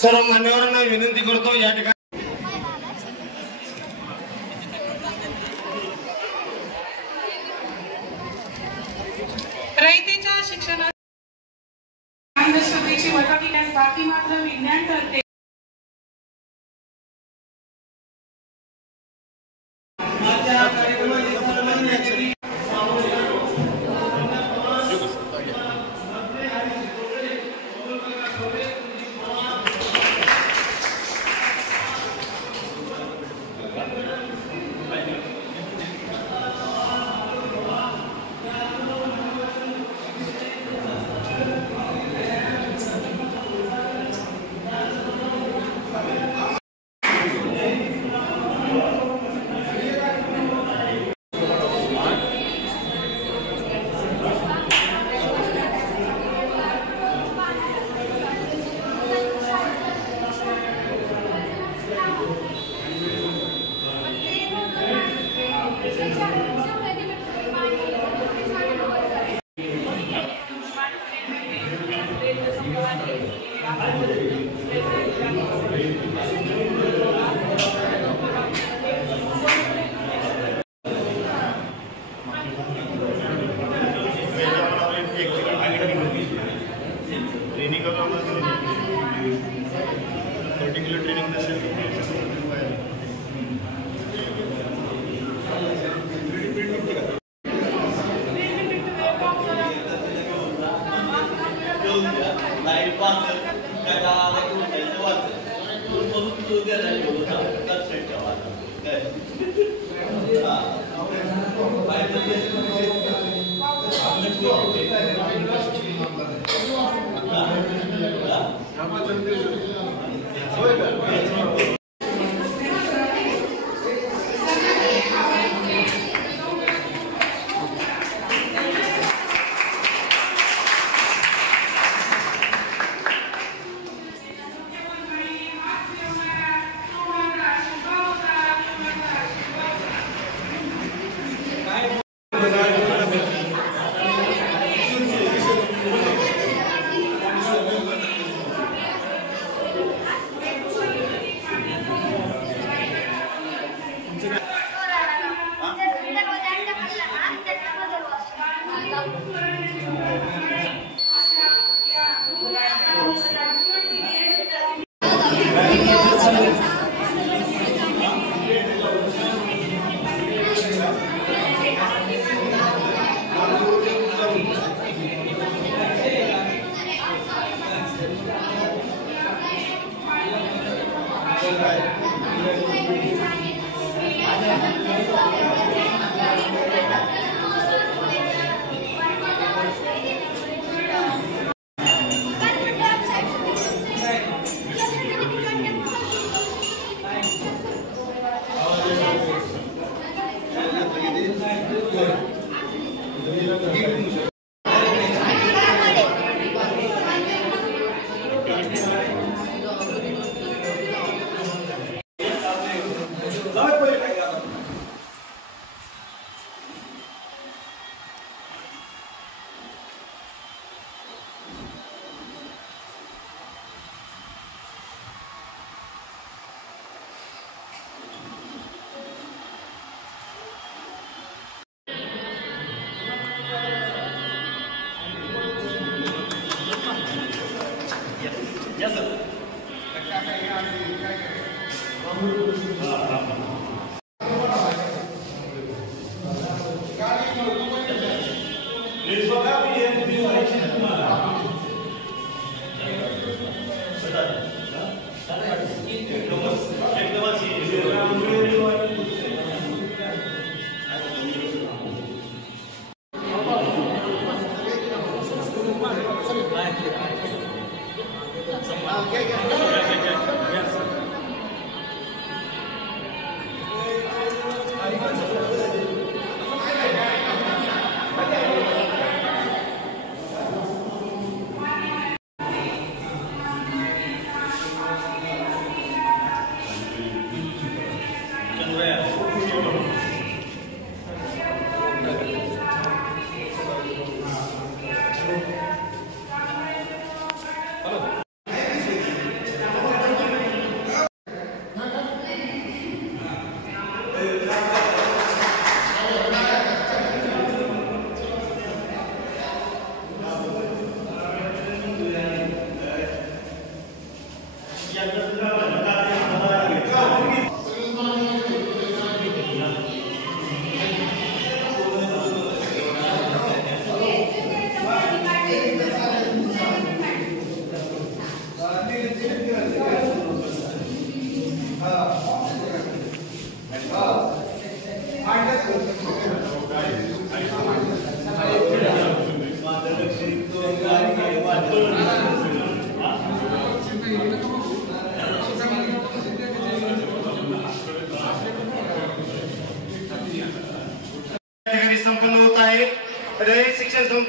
सर्व मान्यवरांना विनंती करतो या ठिकाणी रयतेच्या शिक्षणात अंधश्रद्धेची वठा बाकी मात्र विज्ञान ठरते.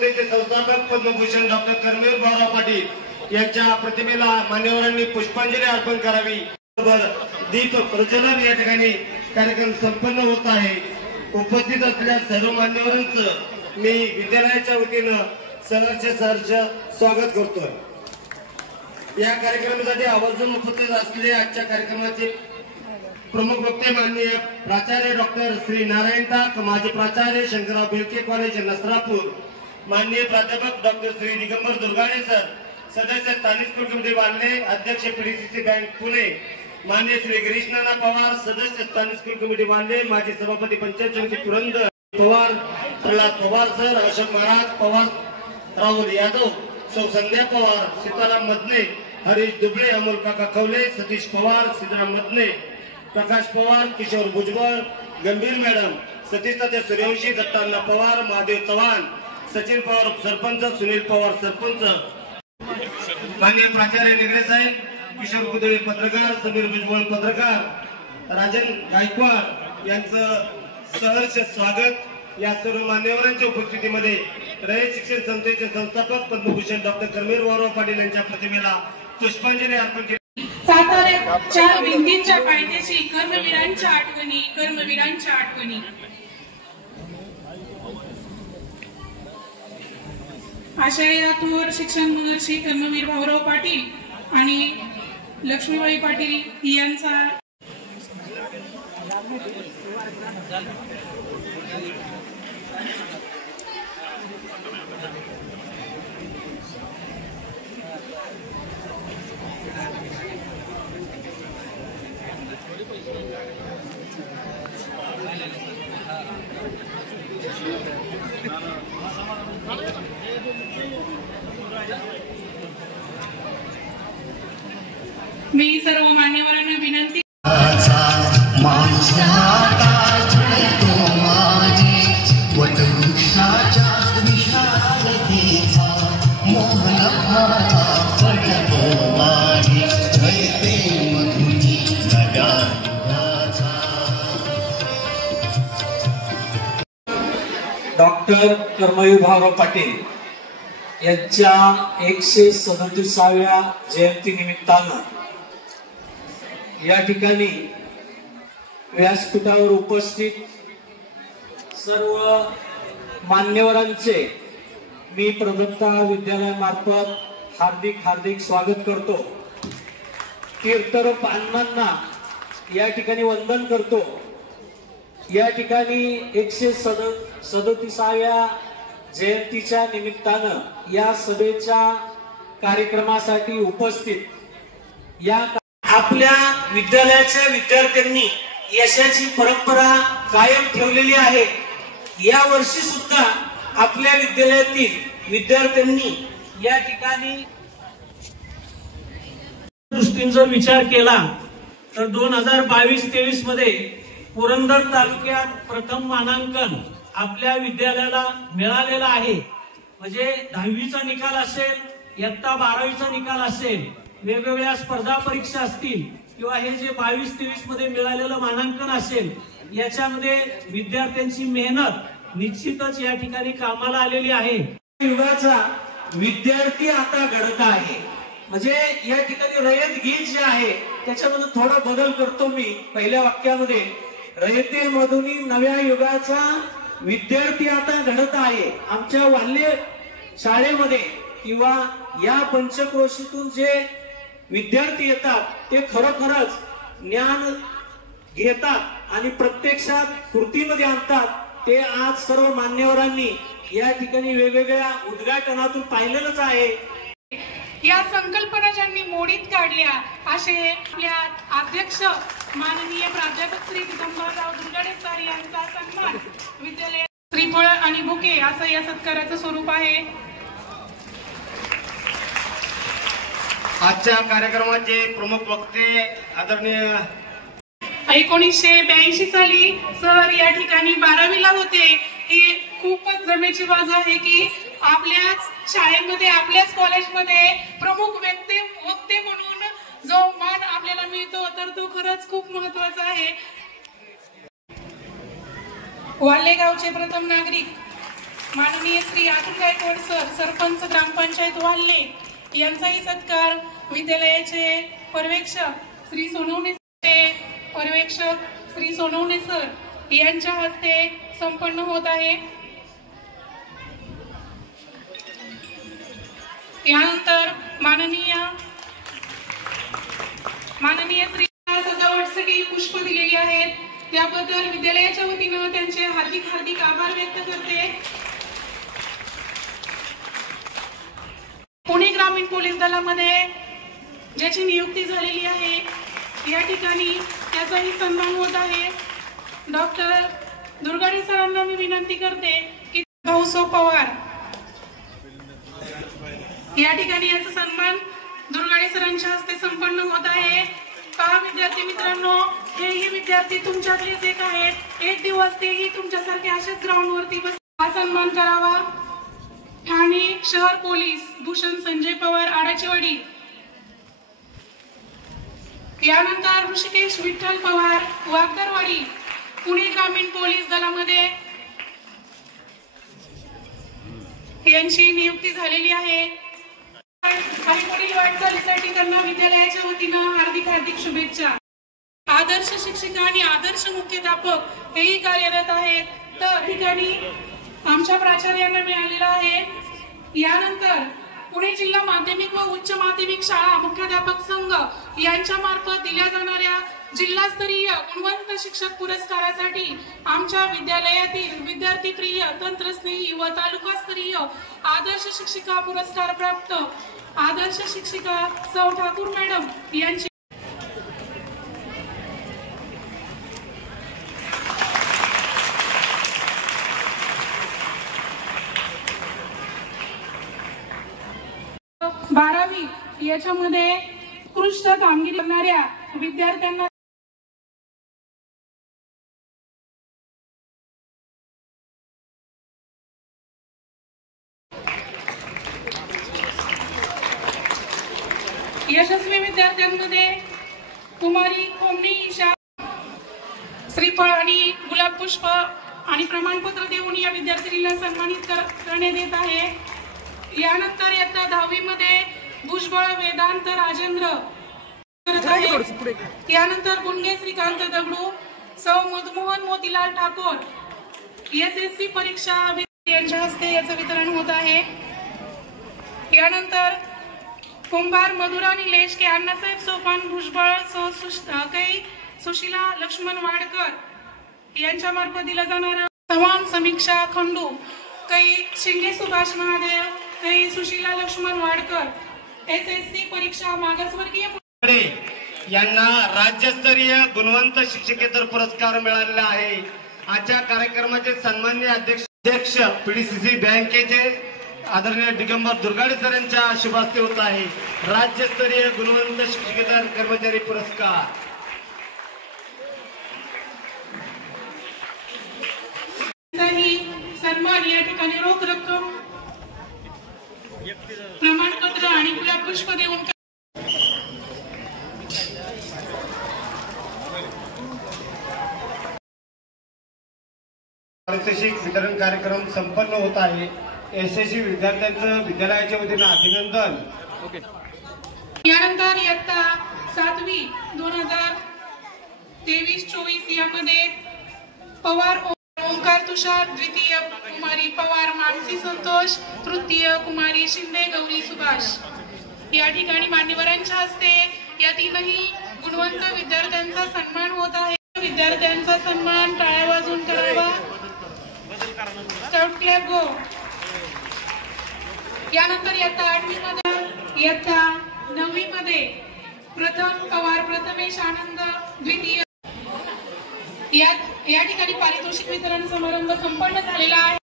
संस्थेचे संस्थापक पद्मभूषण डॉक्टर कर्मवीर भाऊराव पाटील यांच्या प्रतिमेला मान्यवरांनी पुष्पांजली अर्पण करावी. दीप प्रज्वलन या ठिकाणी कार्यक्रम संपन्न होत आहे. उपस्थित असलेल्या सर्व मान्यवरांचं मी विद्यालयाच्या वतीनं सहर्ष स्वागत करतोय. या कार्यक्रमासाठी आवर्जून उपस्थित असलेले आजच्या कार्यक्रमाचे प्रमुख वक्ते माननीय प्राचार्य डॉक्टर श्री नारायण टाक, माजी प्राचार्य शंकरराव बेलके कॉलेज नसरापूर, माननीय प्राध्यापक डॉक्टर श्री दिगंबर दुर्गाडे सर, सदस्य स्थानिक स्कूल कमिटी वाल्हे, अध्यक्ष पीडीसीसी बँक पुणे, माननीय श्री गिरीश नाना पवार, सदस्य स्थानिक स्कूल कमिटी वाल्हे, माजी सभापती पंचायत समिती पुरंदर पवार, प्रल्हाद पवार सर, अशोक महाराज पवार, राहुल यादव, सौ संध्या पवार, सीताराम मदने, हरीश दुबळे, अमोल काका खवले, सतीश पवार, सिद्धराम मदने, प्रकाश पवार, किशोर भुजबळ, गंभीर मॅडम, सतीश तात्या सूर्यवंशी, दत्तांना पवार, महादेव चव्हाण, सचिन पवार सरपंच, सुनील पवार सरपंच, माननीय प्राचार्य निगरे साहेब, किशोर कुदळे पत्रकार, समीर भुजबळ पत्रकार, राजन गायकवाड यांचं सहर्ष स्वागत. या सर्व मान्यवरांच्या उपस्थितीमध्ये रयत शिक्षण संस्थेचे संस्थापक पद्मभूषण डॉक्टर कर्मवीर भाऊराव पाटील यांच्या प्रतिमेला पुष्पांजली अर्पण केली. साताऱ्याच्या भिंतींच्या पायथ्याशी कर्मवीरांच्या आठवणी, कर्मवीरांच्या आठवणी. आशयातूर शिक्षण महर्षी कर्मवीर भाऊराव पाटील आणि लक्ष्मीबाई पाटील यांचा मी सर्व मान्यवरांना विनंती डॉक्टर कर्मवीर भाऊराव पाटील यांच्या 137व्या जयंती निमित्तानं या ठिकाणी व्यासपीठावर उपस्थित सर्व मान्यवरांचे मी प्रदत्ता विद्यालयामार्फत हार्दिक स्वागत करतो. कीर्तरूप अण्णांना या ठिकाणी वंदन करतो. या ठिकाणी 137व्या जयंतीच्या निमित्तानं या सभेच्या कार्यक्रमासाठी उपस्थित या आपल्या विद्यालयाच्या विद्यार्थ्यांनी यशाची परंपरा कायम ठेवलेली आहे. या वर्षी सुद्धा आपल्या विद्यालयातील विद्यार्थ्यांनी या ठिकाणी दृष्टीने जर विचार केला तर 2022-23 मध्ये पुरंदर तालुक्यात प्रथम मानांकन आपल्या विद्यालयाला मिळालेला आहे. म्हणजे 10वीचा निकाल असेल, इयत्ता 12वीचा निकाल असेल, वेगवेगळ्या स्पर्धा परीक्षा असतील किंवा हे जे 22-23 मध्ये मिळालेलं मानांकन असेल, याच्यामध्ये विद्यार्थ्यांची मेहनत निश्चितच या ठिकाणी कामाला आलेली आहे. युगाचा विद्यार्थी आता घडत आहे. म्हणजे या ठिकाणी रयत गीत जे आहे त्याच्यामध्ये थोडा बदल करतो मी. पहिल्या वाक्यामध्ये रयतेमधून नव्या युगाचा विद्यार्थी आता घडत आहे. आमच्या वाल्हे शाळेमध्ये किंवा या पंचक्रोशीतून जे विद्यार्थी येतात ते खरोखरच ज्ञान घेतात आणि प्रत्यक्षात कृतीमध्ये आणतात. ते आज सर्व मान्यवरांनी या ठिकाणी वेगवेगळ्या उद्घाटनातून पाहिलेलंच आहे. या संकल्पना ज्यांनी मोडीत काढल्या असे आपल्या अध्यक्ष माननीय प्राध्यापक श्री दिगंबरराव दुर्गाडे सर यांचा सन्मान विद्यालय श्रीफळ आणि बुके असं या सत्काराचं स्वरूप आहे. आजच्या कार्यक्रमाचे प्रमुख वक्ते आदरणीय 1982 साली सर या ठिकाणी 12वीला होते. ही खूपच जमेची बाजू आहे की आपल्याच शाळेमध्ये आपल्याच कॉलेजमध्ये प्रमुख वक्ते म्हणून जो मान आपल्याला मिळतो तर तो खरंच खूप महत्वाचा आहे. वाल्हे गावचे प्रथम नागरिक माननीय श्री अतुल गायकवाड सर, सरपंच ग्रामपंचायत वाल्ले यांचाही सत्कार विद्यालयाचे पर्यवेक्षक श्री सोनवणे सर यांच्या हस्ते संपन्न होत आहे। यानंतर माननीय श्री सजावटसाठी पुष्प दिलेली आहेत, त्याबद्दल विद्यालयाच्या वतीनं त्यांचे हार्दिक आभार व्यक्त करते। पुणे ग्रामीण पोलीस दलामध्ये ज्याची नियुक्ती झालेली आहे या ठिकाणी त्याचाही सन्मान होत आहे। डॉक्टर दुर्गाडे सरांना मी विनंती करते की भाऊसो पवार या ठिकाणी याचा सन्मान दुर्गाडे सरांच्या हस्ते संपन्न होत आहे। पहा विद्यार्थी मित्रांनो, हेही विद्यार्थी तुमच्यातलेच एक आहेत। एक दिवस तेही तुमच्यासारखे अशाच ग्राउंडवरती बस हा सन्मान करावा। ठाणे शहर पोलीस भूषण संजय पवार आडाचेवाडी, यानंतर ऋषिकेश विठ्ठल पवार वागदरवाडी, पुणे ग्रामीण पोलीस दलामध्ये यांची नियुक्ती झालेली आहे आणि पुढील वाटचालीसाठी त्यांना विद्यालयाच्या वतीनं हार्दिक शुभेच्छा। आदर्श शिक्षिका आणि आदर्श मुख्याध्यापक हेही कार्यरत आहेत, तर ठिकाणी आमच्या प्राचार्यांना मिळालेला आहे। यानंतर पुणे जिल्हा माध्यमिक व उच्च माध्यमिक शाळा मुख्याध्यापक संघ यांच्या मार्फत दिल्या जाणाऱ्या जिल्हास्तरीय गुणवंत शिक्षक पुरस्कारासाठी आमच्या विद्यालयातील विद्यार्थी प्रिय तंत्रस्नेही व तालुकास्तरीय आदर्श शिक्षिका पुरस्कार प्राप्त आदर्श शिक्षिका सौ ठाकूर मॅडम यांची बारावी याच्यामध्ये उत्कृष्ट कामगिरी करणाऱ्या विद्यार्थ्यांना यशस्वी विद्यार्थ्यांमध्ये कुमारी खोमणी ईशा श्रीफळ आणि गुलाब पुष्प आणि प्रमाणपत्र देऊन या विद्यार्थिनीला सन्मानित करण्यात येत आहे। यानंतर इयत्ता 10वी मध्ये भुजबळ वेदांत राजेंद्र करत आहे। यानंतर गुणगे श्रीकांत दगडू, सौ मधुमोहन मोतीलाल ठाकोर SSC परीक्षा यांच्या हस्ते याचं वितरण होत आहे। यानंतर कुंभार मधुरा निलेश के अण्णासाहेब सोपान भुजबळ कै सुशीला लक्ष्मण वाडकर यांच्या मार्फत दिला जाणारा समान समीक्षा खंडू कै शिंगे सुभाष महादेव कै सुशीला लक्ष्मण वाडकर SSC परीक्षा मागासवर्गीय यांना राज्यस्तरीय गुणवंत शिक्षकेतर पुरस्कार मिळालेला आहे। आजच्या कार्यक्रमाचे सन्माननीय अध्यक्ष PDCC बँकेचे आदरणीय दिगंबर दुर्गाडे सर यांच्या शुभ हस्ते होत आहे राज्यस्तरीय गुणवंत शिक्षकेतर कर्मचारी पुरस्कार। सन्मान या ठिकाणी रोख रक्कम प्रमाणपत्र आणि गुलाब पुष्प देऊन पारितोषिक वितरण कार्यक्रम संपन्न होत आहे। यशस्वी विद्यार्थ्यांचं विद्यालयाच्या वतीने अभिनंदन। यानंतर इयत्ता 7वी 2023-24 यामध्ये पवार ओंकार तुषार, द्वितीय कुमारी पवार मानसी संतोष, तृतीय कुमारी शिंदे गौरी सुभाष या ठिकाणी मान्यवरांच्या हस्ते या तीनही गुणवंत विद्यार्थ्यांचा सन्मान होत आहे। विद्यार्थ्यांचा सन्मान टाळ्या वाजवून करावा। Scout club go. यानंतर इयत्ता 8वी मध्ये इयत्ता 9वी मध्ये प्रथम पवार प्रथमेश आनंद, द्वितीय या ठिकाणी पारितोषिक वितरण समारंभ संपन्न झालेला आहे।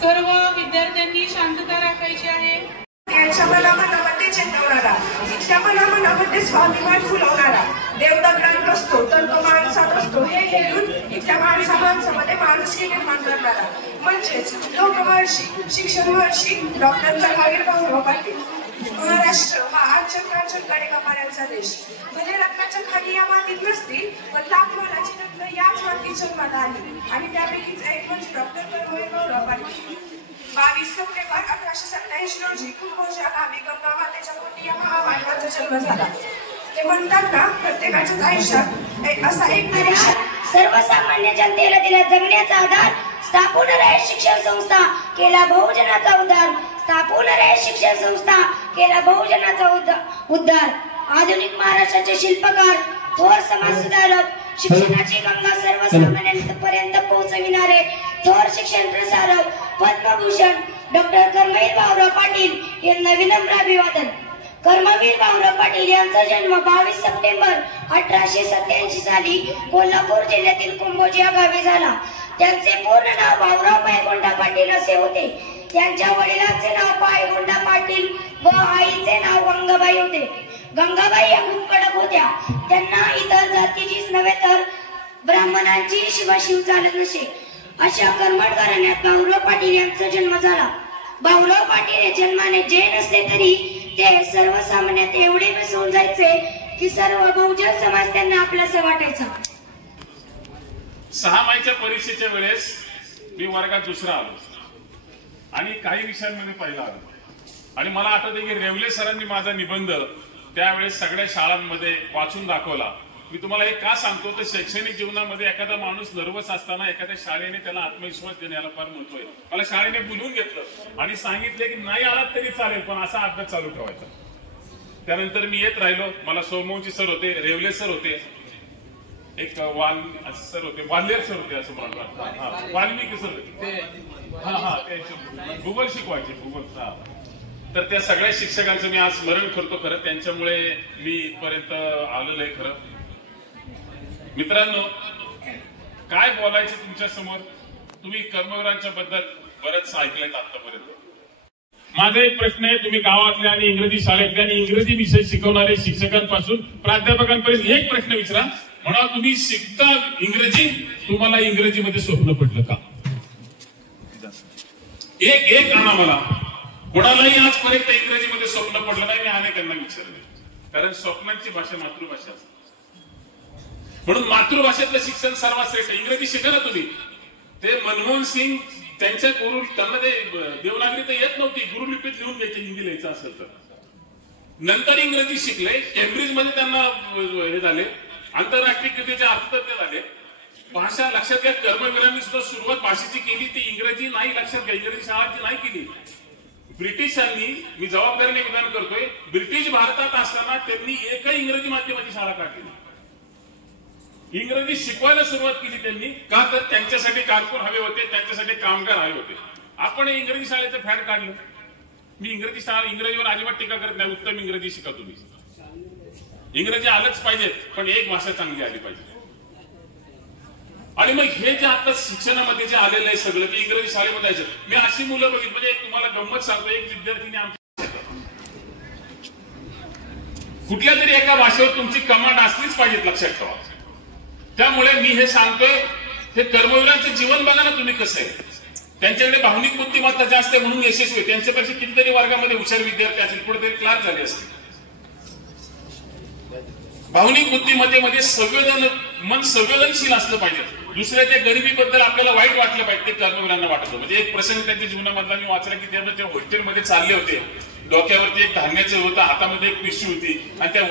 सर्व विद्यार्थ्यांनी शांतता राखायची आहे। त्यांच्या मनामध्ये चेतवणारा, तिच्या मनामध्ये स्वाभिमान फुलवणारा देव दगडात असतो तर तो माणसात असतो हे हेरून इथल्या माणसामध्ये माणुसकी निर्माण करणारा म्हणजेच लोकमहर्षी शिक्षण महर्षी डॉक्टर जहांगीर बाबूराव पाटील महाराष्ट्र हा आजच्या गडेकमाऱ्यांचा देश. भले रत्नाच्या खाली या मातीत नसतील, पण लाख मोलाची रत्न याच मातीत जन्मात आली आणि त्यापैकीच एक म्हणजे डॉक्टर कर्मवीर पाटील. 22 सप्टेंबर 1887 रोजी कुंभोजा गावी गंगा मातेच्या पोटी या महामानवाचा जन्म झाला. ते म्हणतात ना, प्रत्येकाच्याच आयुष्यात असा एक सर्वसामान्य जनतेला दिला जगण्याचा आधार. स्थापून रयत शिक्षण संस्था केला बहुजनाचा उद्धार. स्थापून रयत शिक्षण संस्था केला बहुजनाचा उद्धार. आधुनिक महाराष्ट्राचे शिल्पकार, थोर समाज सुधारक, शिक्षणाची गंगा सर्वसामान्यांपर्यंत पोहोचविणारे थोर शिक्षण प्रसारक पद्मभूषण डॉक्टर कर्मवीर भाऊराव पाटील यांना विनम्र अभिवादन. कर्मवीर भाऊराव पाटील यांचा जन्म 22 सप्टेंबर 1887 साली कोल्हापूर जिल्ह्यातील कुंभोजी या गावी झाला. त्यांचे पूर्ण नाव भाऊराव पायगोंडा पाटील असे होते. त्यांच्या वडिलांचे नाव पायगोंडा पाटील व आईचे नाव गंगाबाई होते. गंगाबाई या खूप कडक होत्या. त्यांना इतर जातीचीच नव्हे तर ब्राह्मणांची शिवाशिव चालत नसे. अशा कर्मठ घराण्यात भाऊराव पाटील यांचा जन्म झाला. भाऊराव पाटील हे जन्माने जैन असले तरी ते सर्वसामान्यात एवढे मिसळून जायचे की सर्व बहुजन समाज त्यांना आपलासा वाटायचा. 6 माईच्या परीक्षेच्या वेळेस मी वर्गात दुसरा आलो आणि काही विषयांमध्ये पहिला आलो. आणि मला आठवतं की रेवले सरांनी माझा निबंध त्यावेळेस सगळ्या शाळांमध्ये वाचून दाखवला. मी तुम्हाला हे का सांगतो तर शैक्षणिक जीवनामध्ये एखादा माणूस नर्वस असताना एखाद्या शाळेने त्याला आत्मविश्वास देण्याला फार महत्व आहे. मला शाळेने बोलवून घेतलं आणि सांगितले की नाही आलात तरी चालेल, पण असा अभ्यास चालू ठेवायचा. त्यानंतर मी येत राहिलो. मला सोमवंशी सर होते, रेवले सर होते, एक सर होते, वाल्हेर सर होते असं म्हणतात, वाल्मिकी सर होते, ते भूगोल शिकवायचे, भूगोल. तर त्या सगळ्या शिक्षकांचं मी आज स्मरण करतो. खरं त्यांच्यामुळे मी इथपर्यंत आलेलो आहे. खरं मित्रांनो, काय बोलायचं तुमच्या समोर. तुम्ही कर्मवीरांच्या बद्दल बरंच ऐकलंय आतापर्यंत. माझा एक प्रश्न आहे, तुम्ही गावातल्या आणि इंग्रजी शाळेतल्या आणि इंग्रजी विषय शिकवणारे शिक्षकांपासून प्राध्यापकांपर्यंत एक प्रश्न विचारा. म्हणा, तुम्ही शिकता इंग्रजी, तुम्हाला इंग्रजीमध्ये स्वप्न पडलं का? एक आणा मला. कोणालाही आजपर्यंत इंग्रजीमध्ये स्वप्न पडलं नाही. मी अनेकांना विचारले, कारण स्वप्नांची भाषा मातृभाषा असते. म्हणून मातृभाषेतलं शिक्षण सर्वात श्रेष्ठ. इंग्रजी शिका ना तुम्ही. ते मनमोहन सिंग त्यांच्या गुरु, त्यांना ते देवनागरी तर येत नव्हती, गुरुलिपीत लिहून घ्यायचे हिंदी लिहायचं असेल तर. नंतर इंग्रजी शिकले. केम्ब्रिजमध्ये त्यांना हे झाले, आंतरराष्ट्रीय क्रिकेटचे अर्थतज्ञ झाले. भाषा लक्षात घ्या, कर्मवीरांनी सुद्धा सुरुवात भाषेची केली ती इंग्रजी नाही. लक्षात घ्या, इंग्रजी शाळांची नाही केली. ब्रिटिशांनी, मी जबाबदारीने विधान करतोय, ब्रिटिश भारतात असताना त्यांनी एकही इंग्रजी माध्यमाची शाळा काढली. इंग्रजी शिकवायला सुरुवात केली त्यांनी. का तर त्यांच्यासाठी कारकून हवे होते, त्यांच्यासाठी कामगार हवे होते. आपण इंग्रजी शाळेचं फॅड काढलं. मी इंग्रजीवर अजिबात टीका करत नाही. उत्तम इंग्रजी शिका तुम्ही. इंग्रजी आलंच पाहिजे, पण एक भाषा चांगली आली पाहिजे. आणि मग हे जे आता शिक्षणामध्ये जे आलेलं आहे सगळं, की इंग्रजी शाळेमध्ये जायचं. मी अशी मुलं बघितली, म्हणजे तुम्हाला गंमत सांगतो. एक विद्यार्थीने आमच्या कुठल्या तरी एका भाषेवर तुमची कमांड असलीच पाहिजे, लक्षात ठेवा. त्यामुळे मी हे सांगतोय, हे कर्मवीरांचं जीवन बघा ना तुम्ही कसं आहे. त्यांच्याकडे भावनिक बुद्धिमत्ता जास्त आहे म्हणून यशस्वी. त्यांच्यापेक्षा कितीतरी वर्गामध्ये हुशार विद्यार्थी असतील, कुठेतरी क्लास झाले असतील. भावनिक बुद्धिमत्तेमध्ये मन संवेदनशील असलं पाहिजे. दुसऱ्याच्या गरिबीबद्दल आपल्याला वाईट वाटलं पाहिजे, ते कर्मवीरांना वाटत. म्हणजे एक प्रसंग त्यांच्या जीवनामधला मी वाचला की त्या हॉस्टेलमध्ये चालले होते. डोक्यावरती एक धान्याचं होतं, हातामध्ये एक पिशवी होती, आणि त्या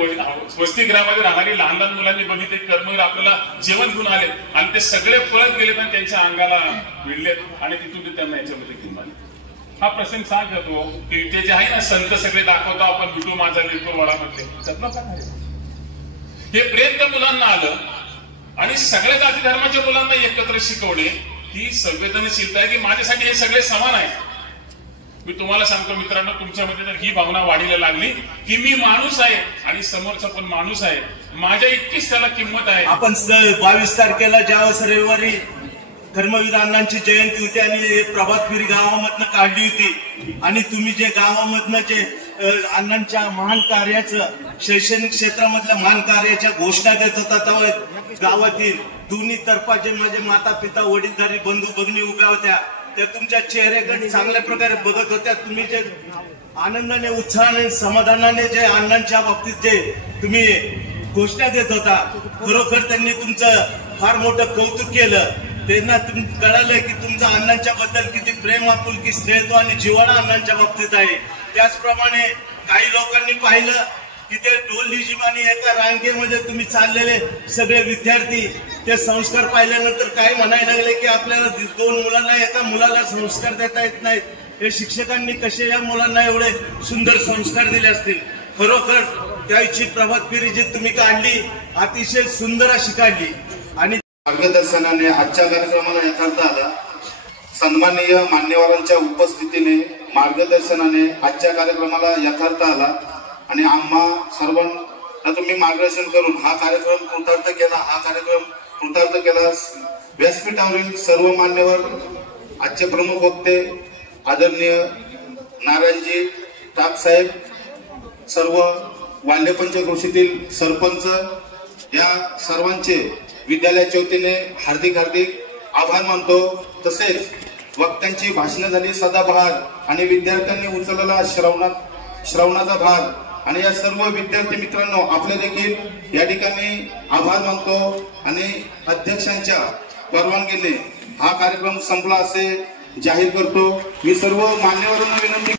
वसतिगृहामध्ये राहणारी लहान लहान मुलांनी बघितले कर्मवीर आपल्याला जेवण घेऊन आले आणि ते सगळे पळत गेलेत आणि त्यांच्या अंगाला भिडलेत आणि तिथून ते त्यांना याच्यामध्ये घेऊन आले. हा प्रसंग सांगतो की ते जे आहे ना, संत सगळे दाखवतो आपण, विठू माझा लेकरू वळामधले, त्यातला काय आहे. हे प्रेम त्या मुलांना आलं आणि सगळ्या जाती धर्माच्या मुलांना एकत्र शिकवणे ही संवेदनशीलता आहे की माझ्यासाठी हे सगळे समान आहेत. मी तुम्हाला सांगतो मित्रांनो, तुमच्यामध्ये जर ही भावना वाढीला लागली की मी माणूस आहे आणि समोरचा पण माणूस आहे, माझ्या इतकीच त्याला किंमत आहे. आपण 22 तारखेला ज्यावेळेस रविवारी कर्मवीर अण्णांची जयंती होती आणि प्रभात फेरी गावामधनं काढली होती आणि तुम्ही जे गावामधनं जे अण्णांच्या महान कार्याचं, शैक्षणिक क्षेत्रामधल्या महान कार्याच्या घोषणा देत होता, तेव्हा गावातील दोन्ही तर्फाचे माझे माता पिता, वडीलधारी बंधू भगिनी उभ्या होत्या ते तुमच्या चेहऱ्याकडे चांगल्या प्रकारे बघत होत्या. तुम्ही जे आनंदाने, उत्साहाने, समाधानाने जे अण्णांच्या बाबतीत जे तुम्ही घोषणा देत होता, खरोखर त्यांनी तुमचं फार मोठं कौतुक केलं. त्यांना कळालं की तुमचा अण्णांच्या बद्दल किती प्रेम, आपुलकी, स्नेह आणि जिव्हाळा अण्णांच्या बाबतीत आहे. त्याचप्रमाणे काही लोकांनी पाहिलं की ते ढोल निजिमाने एका रांगेमध्ये तुम्ही चाललेले सगळे विद्यार्थी ते संस्कार पाहिल्यानंतर काय म्हणायला लागले की आपल्याला 2 मुलांना एका मुलाला संस्कार देता येत नाहीत. हे शिक्षकांनी कसे या मुलांना एवढे सुंदर संस्कार दिले असतील. खरोखर त्याची प्रभात फेरी जी तुम्ही काढली अतिशय सुंदर अशी काढली. आणि मार्गदर्शनाने आजच्या कार्यक्रमाला यथार्थ आला. सन्माननीय मान्यवरांच्या उपस्थितीने मार्गदर्शनाने आजच्या कार्यक्रमाला यथार्थ आला आणि आम्हा सर्वांना तुम्ही मार्गदर्शन करून हा कार्यक्रम कृतार्थ केला. व्यासपीठावरील सर्व मान्यवर, आजचे प्रमुख वक्ते आदरणीय नारायणजी टाकसाहेब, सर्व वाल्य पंचक्रोशीतील सरपंच, या सर्वांचे विद्यालयाच्या वतीने हार्दिक आभार मानतो. तसेच वक्त्यांची भाषणं झाली सदाबहार आणि विद्यार्थ्यांनी उचललेला श्रवणाचा भाग आणि या सर्व विद्यार्थी मित्रांनो आपले देखील या ठिकाणी आभार मानतो आणि अध्यक्षांच्या परवानगीने हा कार्यक्रम संपला असे जाहीर करतो. मी सर्व मान्यवरांना विनंती